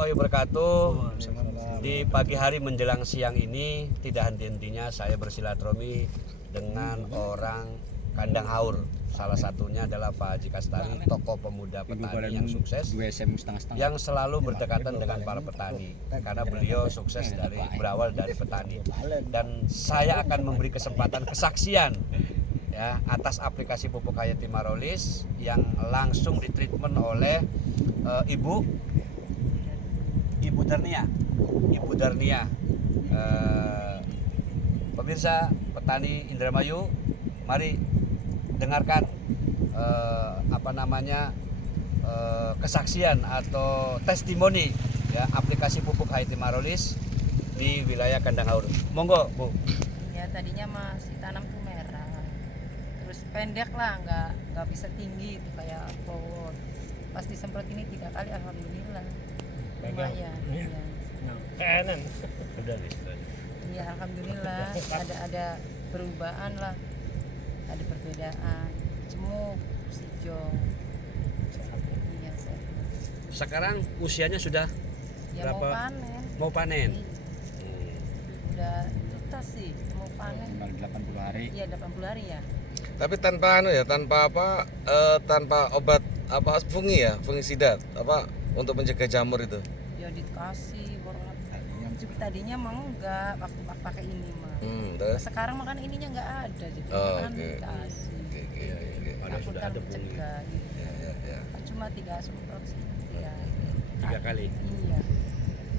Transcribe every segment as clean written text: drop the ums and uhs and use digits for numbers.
warahmatullahi wabarakatuh. Di pagi hari menjelang siang ini tidak henti-hentinya saya bersilaturahmi dengan orang Kandang Haur. Salah satunya adalah Pak Haji Kastari, tokoh pemuda petani yang sukses, yang selalu berdekatan dengan para petani, karena beliau sukses berawal dari petani. Dan saya akan memberi kesempatan kesaksian ya atas aplikasi pupuk Hayati Marolis yang langsung ditreatment oleh Ibu Darnia. Pemirsa petani Indramayu, mari dengarkan kesaksian atau testimoni ya aplikasi pupuk Hayati Marolis di wilayah Kandang Haur. Monggo, Bu. Ya tadinya masih tanam tuh merah, terus pendek lah, nggak bisa tinggi itu kayak pohon. Pas disemprot ini 3 kali, alhamdulillah lumayan. Iya. Kanan. Sudah nih. Iya, alhamdulillah ada perubahan lah, ada perbedaan. Cemuk, hijau. Iya, sehat. Sekarang usianya sudah Ya berapa? Mau panen. Mau panen. Udah tuntas sih, mau panen. 80 hari. Iya, 80 hari ya. Tapi tanpa tanpa obat fungisida untuk mencegah jamur itu. Ya dikasih borlat. Tadinya mah enggak waktu pakai ini mah. Terus? Sekarang makan ininya enggak ada, jadi kan dikasih. Padahal Aku sudah kan ada mencegah gitu. Ya. Kan cuma 3 semprot sih. Ya. 3 kali. Iya.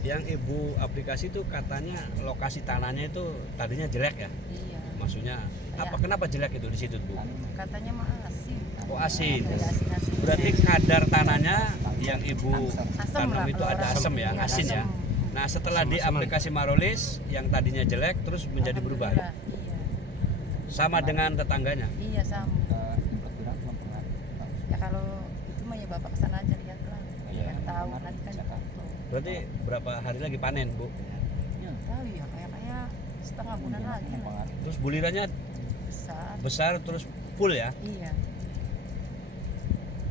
Yang Ibu aplikasi itu katanya lokasi tanahnya itu tadinya jelek ya? Iya. Maksudnya Kayak- kenapa jelek itu di situ, Bu? Katanya mah asin. Oh, asin. Ada asin-asin. Berarti kadar tanahnya yang Ibu Asam tanam lah, itu kalau ada asam ya, Iya, asin ya. Nah, setelah di aplikasi Marolis yang tadinya jelek terus menjadi berubah. Alhamdulillah, Iya. Sama dengan tetangganya. Iya sama. Ya kalau itu mah ya Bapak kesana aja lihat lah. Iya. Yang tahu nanti kan foto. Berarti berapa hari lagi panen, Bu? Tahu ya kayak setengah bulan lagi lah. Terus bulirannya Besar. besar terus full ya. Iya.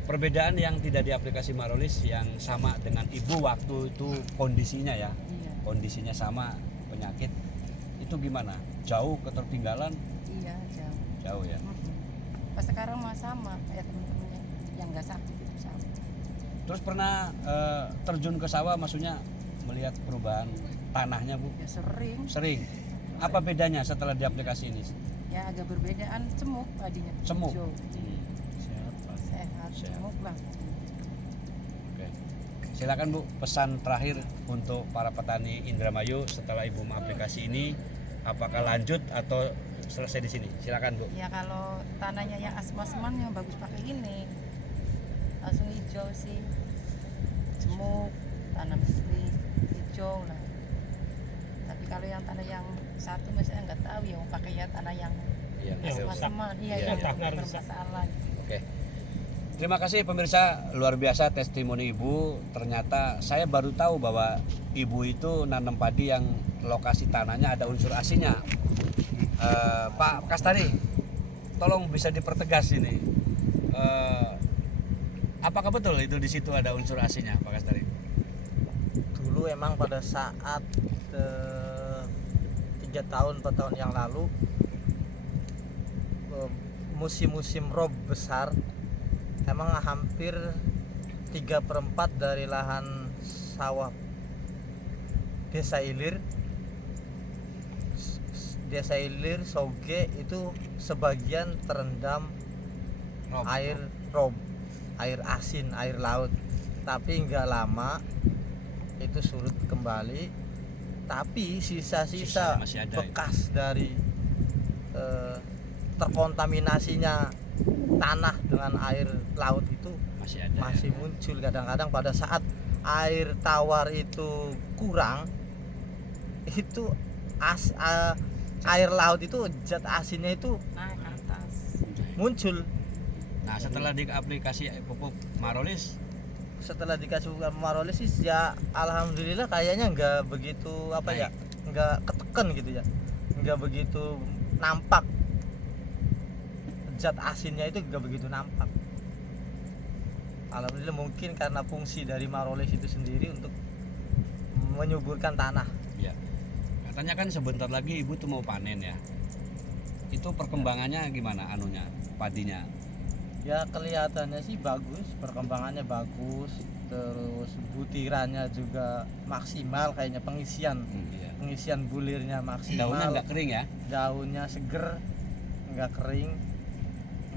Perbedaan yang tidak di aplikasi Marolis yang sama dengan Ibu waktu itu kondisinya ya. Iya. Kondisinya sama, penyakit itu gimana? Jauh ketertinggalan? Iya jauh. Jauh ya. Pas sekarang mah sama kayak temen-temennya yang nggak sakit itu sama. Terus pernah terjun ke sawah, maksudnya melihat perubahan tanahnya, Bu? Ya sering. Sering. Apa bedanya setelah di aplikasi ini? Ya agak berbedaan, cemuk tadinya. Cemuk. Hijau. Sehat, Sehat. cemuk lah. Oke. Silakan, Bu, pesan terakhir untuk para petani Indramayu setelah Ibu mengaplikasi ini, apakah lanjut atau selesai di sini? Silakan, Bu. Ya kalau tanahnya yang asma-asman yang bagus pakai ini, langsung hijau sih, cemuk, tanam sendiri hijau lah. Tapi kalau yang tanah yang satu misalnya nggak tahu ya, mau pakai ya tanah yang Yang asma-asman, iya Iya. yang Tanah rusak. bermasalah. Oke. Terima kasih pemirsa, luar biasa testimoni Ibu. Ternyata saya baru tahu bahwa Ibu itu nanam padi yang lokasi tanahnya ada unsur asinnya. Pak Kastari, tolong bisa dipertegas ini. Apakah betul itu di situ ada unsur asinnya, Pak Kastari? Dulu emang pada saat 3 tahun 4 tahun yang lalu musim-musim rob besar, emang hampir 3/4 dari lahan sawah Desa Ilir Soge itu sebagian terendam air rob, air asin, air laut. Tapi nggak lama itu surut kembali, tapi sisa-sisa masih ada bekas dari terkontaminasinya tanah dengan air laut itu masih ada. masih muncul. Kadang-kadang pada saat air tawar itu kurang, itu air laut itu zat asinnya itu Naik ke atas. muncul. Nah, setelah di aplikasi pupuk Marolis, Setelah dikasih Marolis sih ya alhamdulillah kayaknya nggak begitu nggak ketekan gitu ya, nggak begitu nampak, zat asinnya itu nggak begitu nampak. Alhamdulillah, mungkin karena fungsi dari Marolis itu sendiri untuk menyuburkan tanah. Ya. Katanya kan sebentar lagi ibu tuh mau panen ya. Itu perkembangannya gimana anunya, padinya? Ya kelihatannya sih bagus, perkembangannya bagus, terus butirannya juga maksimal, kayaknya Iya. pengisian bulirnya maksimal. Daunnya nggak kering ya? Daunnya seger, nggak kering,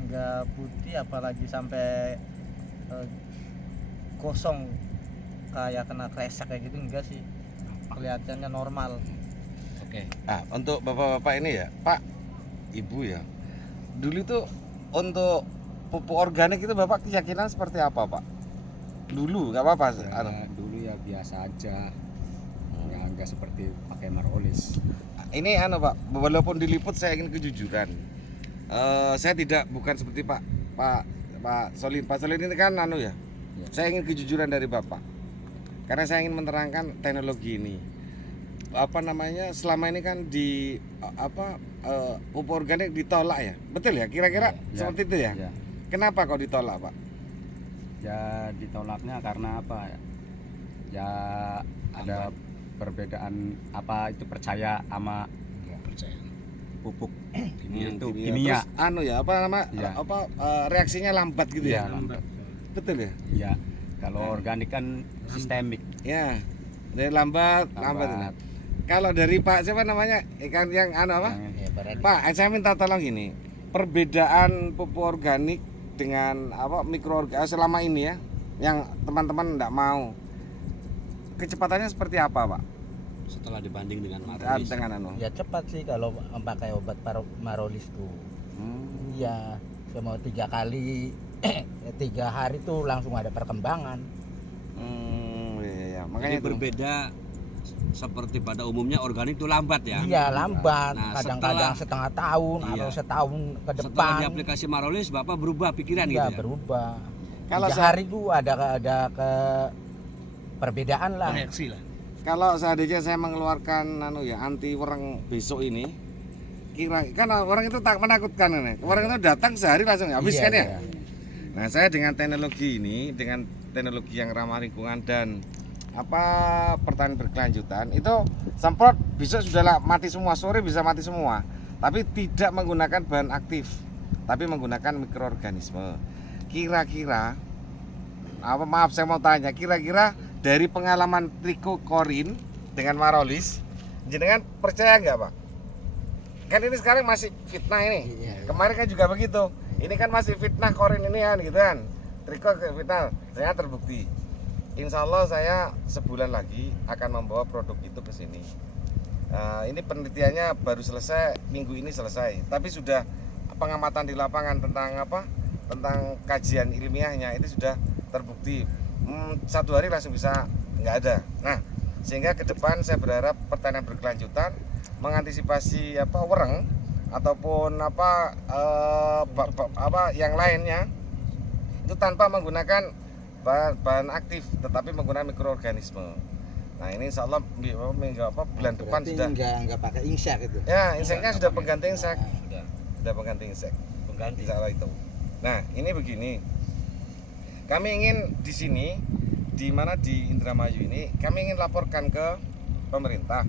nggak putih, apalagi sampai gosong kayak kena kresek kayak gitu, enggak sih, kelihatannya normal. Oke. Nah, untuk bapak-bapak ini ya, Pak, Ibu ya. Dulu itu untuk pupuk organik itu Bapak keyakinan seperti apa, Pak? Dulu nggak apa-apa. Dulu ya biasa aja. Ya enggak seperti pakai marolis. Ini Pak, walaupun diliput saya ingin kejujuran. Saya tidak bukan seperti Pak Solin. Pak Solin ini kan ya. Saya ingin kejujuran dari Bapak. Karena saya ingin menerangkan teknologi ini. Selama ini kan di pupuk organik ditolak ya. Betul ya? Kira-kira seperti itu ya? Ya. Kenapa kok ditolak, Pak? Ya ditolaknya karena apa? Ya ada perbedaan itu percaya sama pupuk kimia. Terus Ya. reaksinya lambat gitu ya? Lambat. Betul ya? Ya. Kalau organik kan sistemik. Ya. Dari lambat. Ini. Kalau dari Pak siapa namanya? Ikan yang Pak, saya minta tolong gini. Perbedaan pupuk organik dengan mikroorganisme selama ini ya, yang teman-teman enggak mau. Kecepatannya seperti apa, Pak? Setelah dibanding dengan marolis. Ya cepat sih kalau pakai obat marolis tuh. Iya, cuma 3 kali 3 hari tuh langsung ada perkembangan. Iya. Jadi Makanya itu. berbeda seperti pada umumnya organik itu lambat ya. Iya, lambat. Nah, Kadang-kadang setengah tahun atau setahun ke Setelah depan. di aplikasi marolis Bapak berubah pikiran Iya, gitu ya. berubah. Kalau 3 hari tuh ada ke perbedaan lah. Reaksi lah. Kalau seandainya saya mengeluarkan anti wereng besok ini, kan orang itu tak menakutkan ini. Orang itu datang sehari langsung habis kan ya. Iya. Nah, saya dengan teknologi ini, dengan teknologi yang ramah lingkungan dan pertanian berkelanjutan, itu semprot besok sudah mati semua, sore bisa mati semua. Tapi tidak menggunakan bahan aktif, tapi menggunakan mikroorganisme. Kira-kira maaf saya mau tanya, kira-kira dari pengalaman trikokorin dengan marolis, jenengan percaya nggak, Pak? Kan ini sekarang masih fitnah ini. Kemarin kan juga begitu. Ini kan masih fitnah korin ini kan gitu kan. Triko fitnah, saya terbukti. Insya Allah saya sebulan lagi akan membawa produk itu ke sini. Ini penelitiannya baru selesai, minggu ini selesai. Tapi sudah pengamatan di lapangan tentang kajian ilmiahnya itu sudah terbukti. 1 hari langsung bisa nggak ada. Nah, sehingga ke depan saya berharap pertanian berkelanjutan mengantisipasi wereng ataupun yang lainnya itu tanpa menggunakan bahan aktif, tetapi menggunakan mikroorganisme. Nah, ini insya Allah bulan depan sudah nggak pakai insek itu. ya, inseknya sudah pengganti insek, sudah pengganti insek, Pengganti. insya Allah itu. Nah, ini begini, kami ingin di sini, di Indramayu ini, kami ingin laporkan ke pemerintah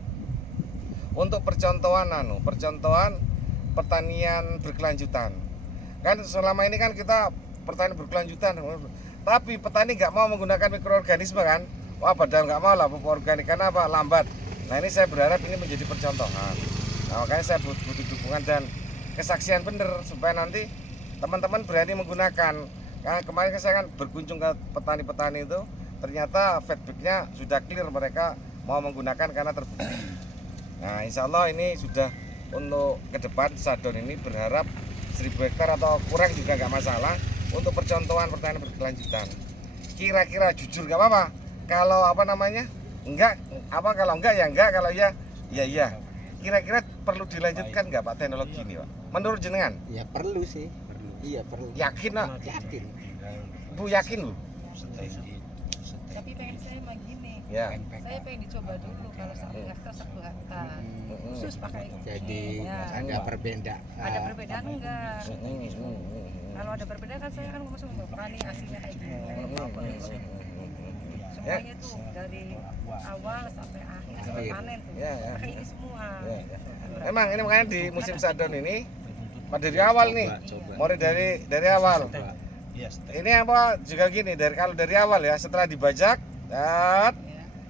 untuk percontohan pertanian berkelanjutan. Kan selama ini kan kita pertanian berkelanjutan, tapi petani nggak mau menggunakan mikroorganisme kan. Wah, padahal nggak mau lah pupuk organik karena lambat. Nah, ini saya berharap ini menjadi percontohan. Nah, makanya saya butuh dukungan dan kesaksian benar supaya nanti teman-teman berani menggunakan. Karena kemarin saya kan berkunjung ke petani-petani itu, ternyata feedbacknya sudah clear, mereka mau menggunakan karena terbukti. Nah, insya Allah ini sudah untuk ke depan Sadon ini berharap 1000 hektar atau kurang juga nggak masalah untuk percontohan pertanian berkelanjutan. Kira-kira jujur nggak apa-apa. Kalau enggak kalau enggak ya enggak, kalau ya iya. Kira-kira perlu dilanjutkan nggak Pak teknologi ini, Pak? Menurut jenengan? Ya perlu sih. Iya perlu. Yakin, Pak? Yakin. Bu yakin, Bu? Tapi pengen saya mah gini. Ya. Saya pengen dicoba dulu kalau 1 hektar. Khusus pakai Jadi ya. ada perbedaan. Ada perbedaan enggak? Kalau ada perbedaan kan saya kan langsung berani aslinya kayak gini. Cuma semuanya tuh dari awal sampai akhir sampai panen tuh. Ya, ya. Pakai ini semua. Ya. Emang ini makanya di musim sadon ini dari awal nih, mulai dari awal. Ini apa juga gini, kalau dari awal ya, setelah dibajak,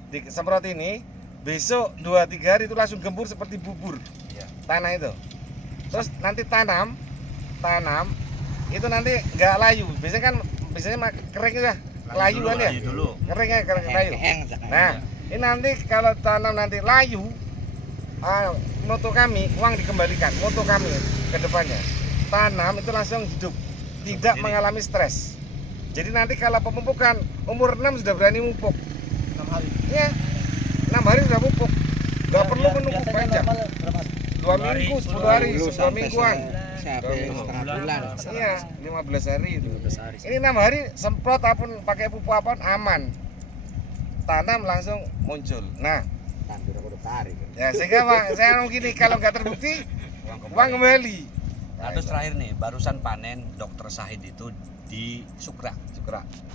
disemprot ini, besok 2-3 hari itu langsung gembur seperti bubur tanah itu. Terus nanti tanam itu nanti nggak layu. Biasanya kering ya, layu kan ya, kering layu. Nah, ini nanti kalau tanam nanti layu, moto kami uang dikembalikan, moto kami ke depannya tanam itu langsung hidup, tidak mengalami stres. Jadi nanti kalau pemupukan umur 6 sudah berani mupuk 6 hari. ya, 6 hari sudah mupuk, nggak perlu menunggu panjang 2 minggu, 10 hari, 2 mingguan, sampai setengah bulan. iya 15 hari itu. Ini 6 hari semprot apapun, pakai pupuk apapun aman, tanam langsung muncul. Nah ya, sehingga Pak, saya ngomong gini, kalau nggak terbukti uang kembali. Nah, terus terakhir nih, barusan panen Dokter Syahid itu di Sukra.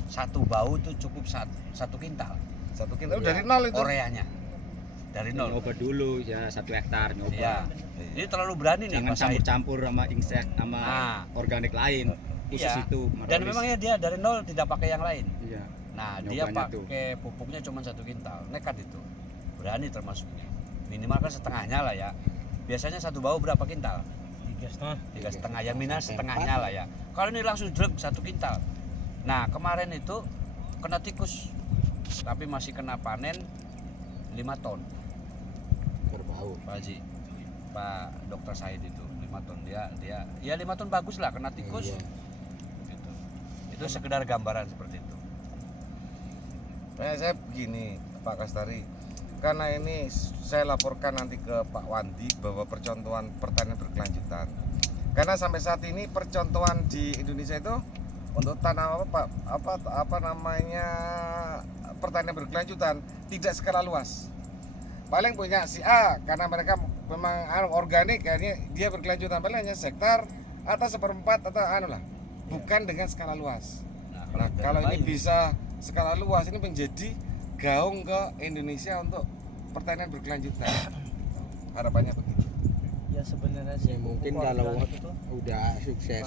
Satu bau itu cukup 1 kintal. 1 kintal dari nol itu. Oreanya dari nol. Nyoba dulu ya 1 hektar nyoba. Iya. Ini terlalu berani nih Jangan Pak Syahid. campur-campur sama insek sama organik lain. Khusus Iya. itu. Dan Marolis. memangnya dia dari nol tidak pakai yang lain. Iya. Nah, Nyobanya dia tuh. pakai pupuknya cuma 1 kintal. Nekat itu. Berani termasuknya. Minimal kan setengahnya lah ya. Biasanya satu bau berapa kintal? 3,5 ya, minus setengahnya lah ya. Kalau ini langsung jelek 1 kintal. Nah, kemarin itu kena tikus, tapi masih kena panen 5 ton. Berbau. Pak Haji, Pak Dokter Syahid itu 5 ton, dia ya 5 ton bagus lah, kena tikus. Iya. Gitu. Itu sekedar gambaran seperti itu. Saya begini Pak Kastari, karena ini saya laporkan nanti ke Pak Wandi bahwa percontohan pertanian berkelanjutan. Karena sampai saat ini percontohan di Indonesia itu untuk tanam apa namanya pertanian berkelanjutan tidak skala luas. Paling punya si A karena mereka memang organik, kayaknya dia berkelanjutan paling hanya sektar atau 1/4 atau bukan dengan skala luas. Nah, kalau ini bisa skala luas, ini menjadi gaung ke Indonesia untuk pertanian berkelanjutan. Harapannya begitu. Ya sebenarnya sih Ya mungkin pupuk kalau organik itu udah sukses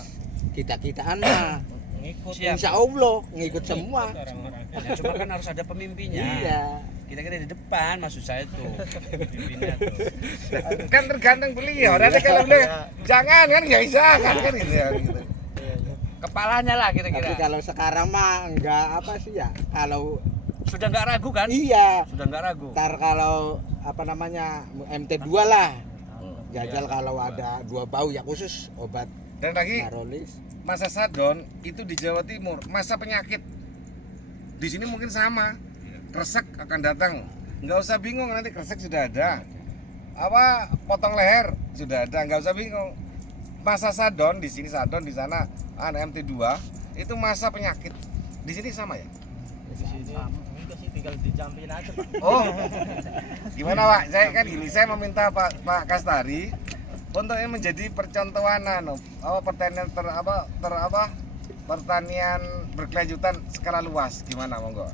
kita-kitaan mah Siap. insya Allah ngikut semua. Ya, cuma kan harus ada pemimpinya. Iya. Kita di depan, maksud saya tuh. Pemimpinnya tuh. Kan tergantung beliau. Nanti kalau beliau jangan kan nggak bisa kan gitu ya. Gitu. Kepalanya lah Tapi kira-kira. kalau sekarang mah enggak apa sih ya. Kalau Sudah nggak ragu kan? iya, Sudah nggak ragu. ntar kalau apa namanya MT2 lah. Jajal kalau ada 2 bau ya khusus obat Dan lagi Marolis. masa sadon itu di Jawa Timur, masa penyakit. Di sini mungkin sama. Kresek akan datang. Nggak usah bingung, nanti kresek sudah ada. Apa potong leher sudah ada, nggak usah bingung. Masa sadon di sini sadon, di sana MT2 itu masa penyakit. Di sini sama ya? di sini enggak sih, tinggal dicampin aja Pak. Oh, gimana Pak? Saya meminta Pak Kastari untuk ini menjadi percontohan pertanian pertanian berkelanjutan skala luas. Gimana monggo?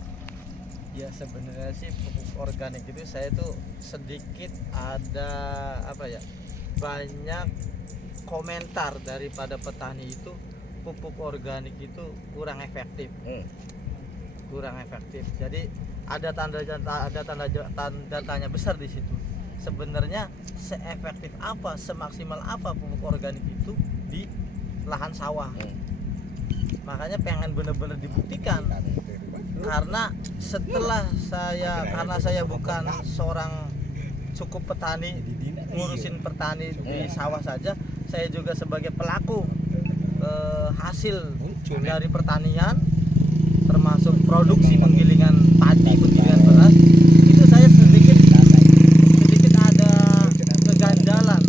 Ya sebenarnya sih pupuk organik itu saya tuh sedikit ada banyak komentar daripada petani itu pupuk organik itu kurang efektif. Jadi ada tanda tanya besar di situ. Sebenarnya seefektif apa, semaksimal apa pupuk organik itu di lahan sawah. Makanya pengen bener-bener dibuktikan. Karena setelah karena saya bukan seorang cukup petani ngurusin petani di sawah saja, saya juga sebagai pelaku hasil dari pertanian, termasuk produksi penggilingan padi, penggilingan beras, itu saya sedikit ada keganjalan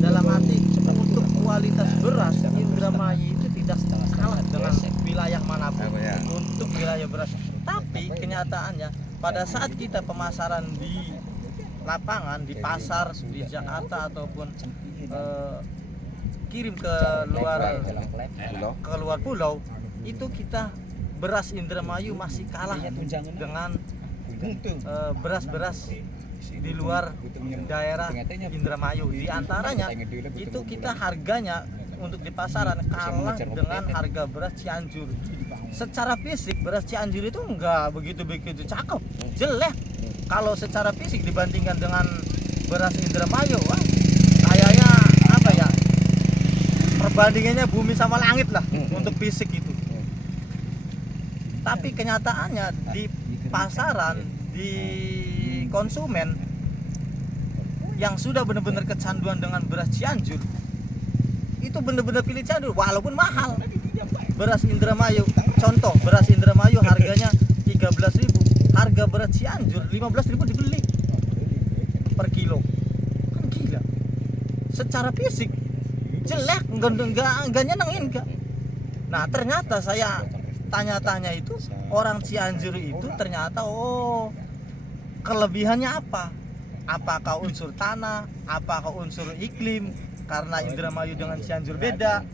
dalam arti untuk kualitas beras Indramayu itu tidak kalah dengan wilayah manapun untuk wilayah beras. Tapi kenyataannya pada saat kita pemasaran di lapangan, di pasar di Jakarta ataupun kirim ke luar pulau, itu kita beras Indramayu masih kalah dengan beras-beras di luar daerah Indramayu. Di antaranya itu kita harganya untuk di pasaran kalah dengan harga beras Cianjur. Secara fisik beras Cianjur itu enggak begitu cakep, jelek. Kalau secara fisik dibandingkan dengan beras Indramayu, wah, kayaknya apa ya? Perbandingannya bumi sama langit lah untuk fisik itu. Tapi kenyataannya di pasaran, di konsumen yang sudah benar-benar kecanduan dengan beras Cianjur, itu benar-benar pilih Cianjur walaupun mahal. Beras Indramayu, contoh beras Indramayu harganya 13.000, harga beras Cianjur 15.000 dibeli per kilo. Kan gila. Secara fisik jelek, enggak nyenengin enggak. Nah, ternyata saya tanya-tanya itu orang Cianjur itu ternyata kelebihannya apa? Apakah unsur tanah, apakah unsur iklim? Karena Indramayu dengan Cianjur beda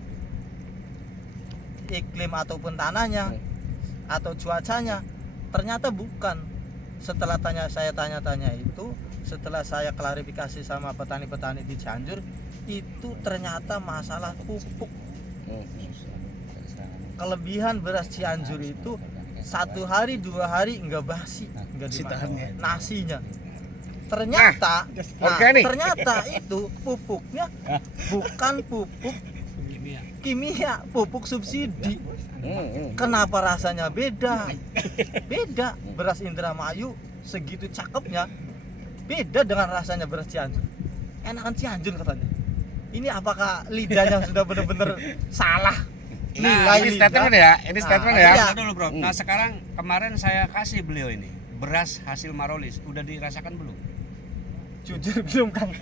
iklim ataupun tanahnya atau cuacanya. Ternyata bukan. Setelah saya tanya-tanya itu, setelah saya klarifikasi sama petani-petani di Cianjur, itu ternyata masalah pupuk. Kelebihan beras Cianjur itu 1 hari 2 hari enggak basi, enggak dimakan nasinya. Ternyata ternyata itu pupuknya bukan pupuk kimia, pupuk subsidi. Kenapa rasanya beda? Beda. Beras Indramayu segitu cakepnya beda dengan rasanya beras Cianjur. Enakan Cianjur katanya. Ini apakah lidahnya sudah benar-benar salah? Nah, Ini statement ya, ini statement ya. Nah, dulu bro. Nah sekarang kemarin saya kasih beliau ini beras hasil Marolis, udah dirasakan belum? Jujur belum Kang.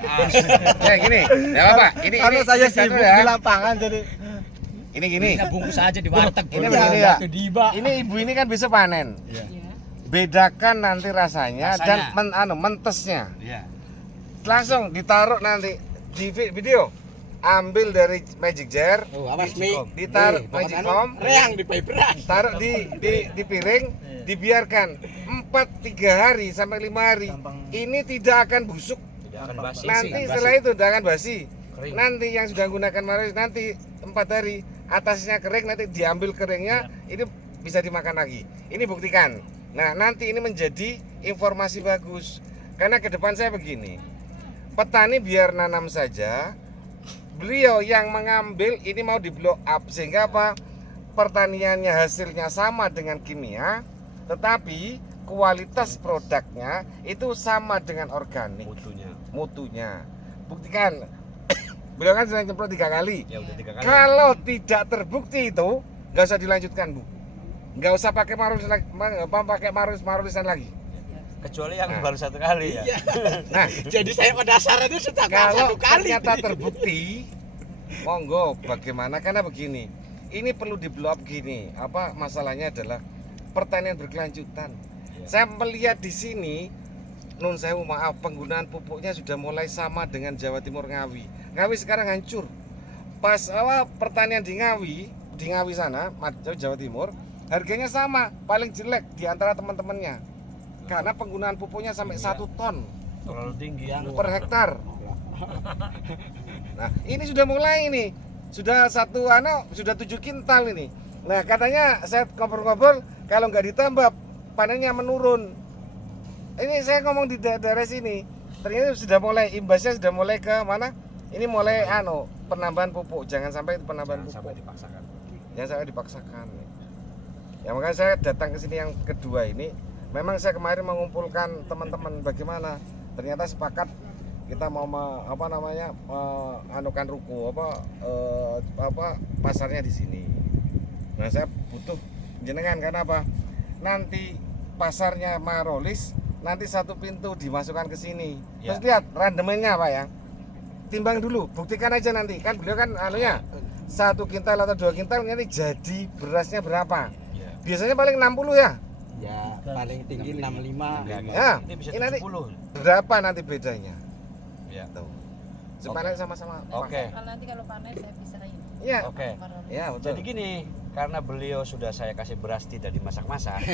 Ya gini, ya apa? Ini Kalau saya statement sibuk ya. di lapangan jadi Ini gini. bungkus aja di warteg. Ini begini ya. Ini ibu ini kan bisa panen. Bedakan nanti rasanya dan mentesnya. Iya. Langsung ditaruh nanti di video. Ambil dari magic jar, Awas Mi. ditaruh magic comb, Reang di beras. taruh di piring, dibiarkan 3 hari sampai 5 hari. Ini tidak akan busuk. Tidak akan basi. Nanti setelah itu tidak akan basi. Kering. Nanti yang sudah menggunakan Marolis nanti 4 hari atasnya kering, nanti diambil keringnya, ini bisa dimakan lagi. Ini buktikan. Nah, nanti ini menjadi informasi bagus. Karena ke depan saya begini. Petani biar nanam saja. Beliau yang mengambil ini mau di blow up sehingga apa? Pertaniannya hasilnya sama dengan kimia, tetapi kualitas produknya itu sama dengan organik. Mutunya. Buktikan. Beliau kan sudah nyemprot 3 kali. Ya udah 3 kali. Kalau tidak terbukti itu, nggak usah dilanjutkan Bu. Nggak usah pakai Marolisan lagi. Kecuali yang baru 1 kali ya. Nah, Jadi saya pada dasarnya sudah kalau 1 kali. ternyata terbukti, monggo. Bagaimana? Karena begini, ini perlu di blow up gini. Apa masalahnya adalah pertanian berkelanjutan. Saya melihat di sini, nun sewu maaf, penggunaan pupuknya sudah mulai sama dengan Jawa Timur Ngawi. Ngawi sekarang hancur. Pas pertanian di Ngawi sana, Jawa Timur, harganya sama, paling jelek di antara teman-temannya. Karena penggunaan pupuknya sampai 1 ton Terlalu tinggi per hektar. Nah, ini sudah mulai ini. Sudah sudah 7 kintal ini. Nah, katanya saya ngobrol-ngobrol kalau nggak ditambah panennya menurun. Ini saya ngomong di daerah sini. Ternyata sudah mulai imbasnya sudah mulai ke mana? Ini mulai penambahan pupuk. Jangan sampai penambahan pupuk. Jangan sampai dipaksakan. Ya makanya saya datang ke sini yang kedua ini. Memang saya kemarin mengumpulkan teman-teman bagaimana. Ternyata sepakat kita mau anukan ruko pasarnya di sini. Nah, saya butuh jenengan karena apa? Nanti pasarnya Marolis nanti 1 pintu dimasukkan ke sini. Terus lihat randemennya Pak ya. Timbang dulu, buktikan aja nanti. Kan beliau kan 1 kintal atau 2 kintal nanti jadi berasnya berapa? Biasanya paling 60 ya. Ya, paling tinggi 65. Ya, ini bisa ini nanti 70. berapa nanti bedanya? Ya. Tuh. Sepanen sama-sama. Oke. Kalau nanti kalau panen saya pisahin. Iya. Oke. Iya, betul. Jadi gini, karena beliau sudah saya kasih beras tidak dimasak-masak,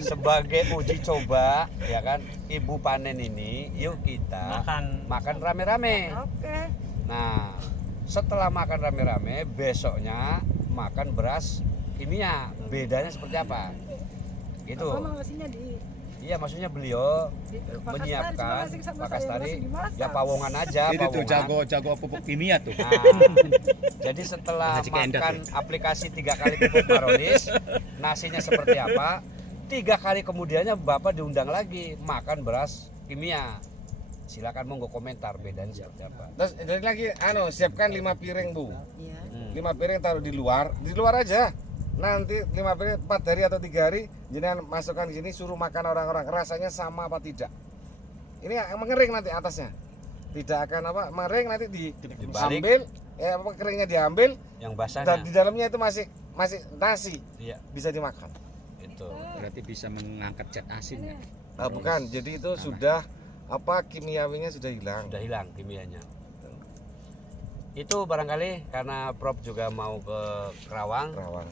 sebagai uji coba, ya kan, ibu panen ini, yuk kita makan rame-rame. Oke. Nah, setelah makan rame-rame, besoknya makan beras kimia. Bedanya seperti apa? Gitu. Iya, maksudnya beliau menyiapkan Pak Kastari, ya pawongan aja, Itu tuh pawongan. jago pupuk kimia tuh. Nah, jadi setelah makan aplikasi 3 kali pupuk Marolis, nasinya seperti apa? 3 kali kemudiannya Bapak diundang lagi makan beras kimia. Silakan monggo komentar bedanya seperti apa. Terus dari lagi siapkan 5 piring, Bu. Iya. 5 piring taruh di luar aja. Nanti 5 piring 4 hari atau 3 hari jenengan masukkan gini, suruh makan orang-orang, rasanya sama apa tidak. Ini mengering nanti atasnya, tidak akan mengering, nanti diambil, keringnya diambil, Yang dan basahnya. di dalamnya itu masih nasi, Iya, bisa dimakan. itu. Berarti bisa mengangkat zat asin ya. Bukan, jadi itu sudah kimiawinya sudah hilang. Sudah hilang kimianya. Itu barangkali karena Prof juga mau ke Kerawang. Kerawang.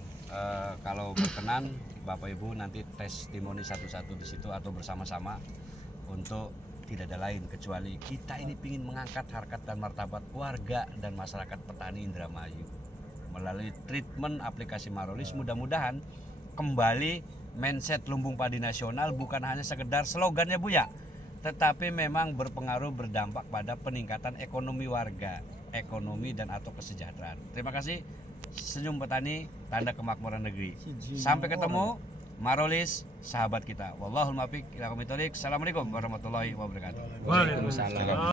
Kalau berkenan Bapak Ibu nanti testimoni satu-satu di situ atau bersama-sama, untuk tidak ada lain kecuali kita ini ingin mengangkat harkat dan martabat warga dan masyarakat petani Indramayu melalui treatment aplikasi Marolis. Mudah-mudahan kembali mindset lumbung padi nasional bukan hanya sekedar slogannya Bu ya, tetapi memang berpengaruh, berdampak pada peningkatan ekonomi warga, ekonomi dan atau kesejahteraan. Terima kasih. Senyum petani, tanda kemakmuran negeri. Sampai ketemu, Marolis, sahabat kita. Wallahul muwaffiq ila aqwamit thoriq. Assalamualaikum warahmatullahi wabarakatuh. Waalaikumsalam.